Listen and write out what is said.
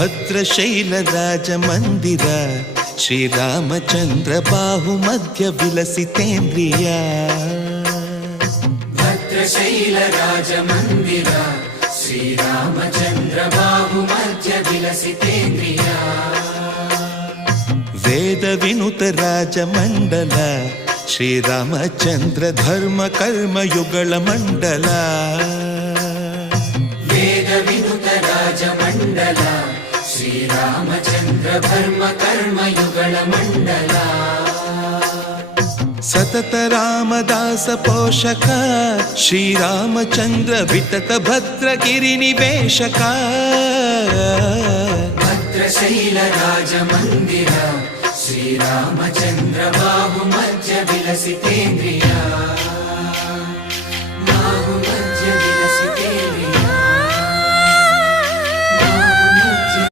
ಭದ್ರಶೈಲ ರಾಜ ಮಂದಿರ ಶ್ರೀರಾಮಚಂದ್ರ ಬಾಹು ಮಧ್ಯ ವಿಲಸಿತೇಂದ್ರಿಯ ಭದ್ರಶೈಲ ರಾಜ ಮಂದಿರ ಶ್ರೀರಾಮಚಂದ್ರ ಬಾಹು ಮಧ್ಯ ವಿಲಸಿತೇಂದ್ರಿಯ ವೇದ ವಿನುತ ರಾಜ ಮಂಡಲ ಶ್ರೀರಾಮಚಂದ್ರ ಧರ್ಮ ಕರ್ಮ ಯುಗಳ ಮಂಡಲ ವೇದ ವಿನುತ ರಾಜ ಮಂಡಲ ಶ್ರೀರಾಮಚಂದ್ರ ಧರ್ಮ ಕರ್ಮ ಯುಗಳ ಮಂಡಲ ಸತತ ರಾಮದಾಸ ಪೋಷಕ ಶ್ರೀರಾಮಚಂದ್ರ ವಿತತ ಭದ್ರಗಿರಿ ನಿವೇಶಕ ಭದ್ರಶೈಲ ರಾಜ ಮಂದಿರ ಶ್ರೀರಾಮಚಂದ್ರ ಬಾಹು ಮಧ್ಯ ವಿಲಸಿತೇಂದ್ರಿಯ